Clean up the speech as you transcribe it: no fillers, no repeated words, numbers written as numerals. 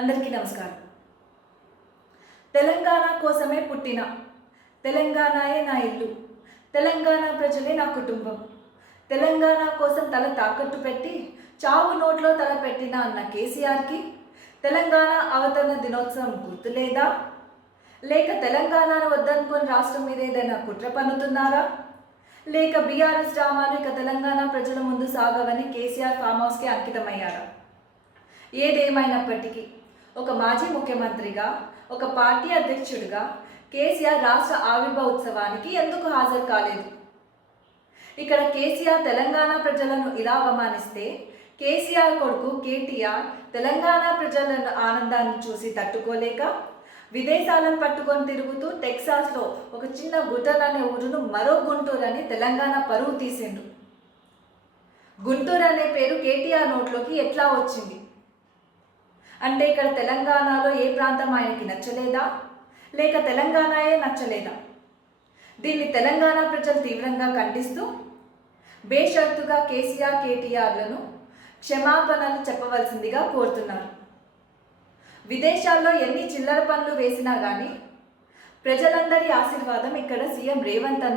అందరికీ నమస్కారం. తెలంగాణ కోసమే పుట్టిన, తెలంగాణయే నా ఇల్లు, తెలంగాణ ప్రజలే నా కుటుంబం, తెలంగాణ కోసం తల తాకట్టు పెట్టి చావు నోట్లో తల పెట్టిన అన్న కేసీఆర్కి తెలంగాణ అవతరణ దినోత్సవం గుర్తులేదా? లేక తెలంగాణను వద్దనుకొని రాష్ట్రం మీద ఏదైనా కుట్ర పన్నుతున్నారా? లేక బీఆర్ఎస్ డ్రామాలు ఇక తెలంగాణ ప్రజల ముందు సాగవని కేసీఆర్ ఫామ్ హౌస్కి అంకితమయ్యారా? ఏదేమైనప్పటికీ ఒక మాజీ ముఖ్యమంత్రిగా, ఒక పార్టీ అధ్యక్షుడిగా కేసీఆర్ రాష్ట్ర ఆవిర్భావ ఉత్సవానికి ఎందుకు హాజరు కాలేదు? ఇక్కడ కేసీఆర్ తెలంగాణ ప్రజలను ఇలా అవమానిస్తే, కేసీఆర్ కొడుకు కేటీఆర్ తెలంగాణ ప్రజల ఆనందాన్ని చూసి తట్టుకోలేక విదేశాలను పట్టుకొని తిరుగుతూ టెక్సాస్లో ఒక చిన్న గుంటూరు అనే ఊరును మరో గుంటూరు అని తెలంగాణ పరువు తీసిండు. గుంటూరు అనే పేరు కేటీఆర్ నోట్లోకి ఎట్లా వచ్చింది? అంటే ఇక్కడ తెలంగాణలో ఏ ప్రాంతం ఆయనకి నచ్చలేదా? లేక తెలంగాణయే నచ్చలేదా? దీన్ని తెలంగాణ ప్రజలు తీవ్రంగా ఖండిస్తూ బేషరతుగా కేసీఆర్ కేటీఆర్లను క్షమాపణలు చెప్పవలసిందిగా కోరుతున్నారు. విదేశాల్లో ఎన్ని చిల్లర పనులు వేసినా కానీ ప్రజలందరి ఆశీర్వాదం ఇక్కడ సీఎం రేవంత్ అన్న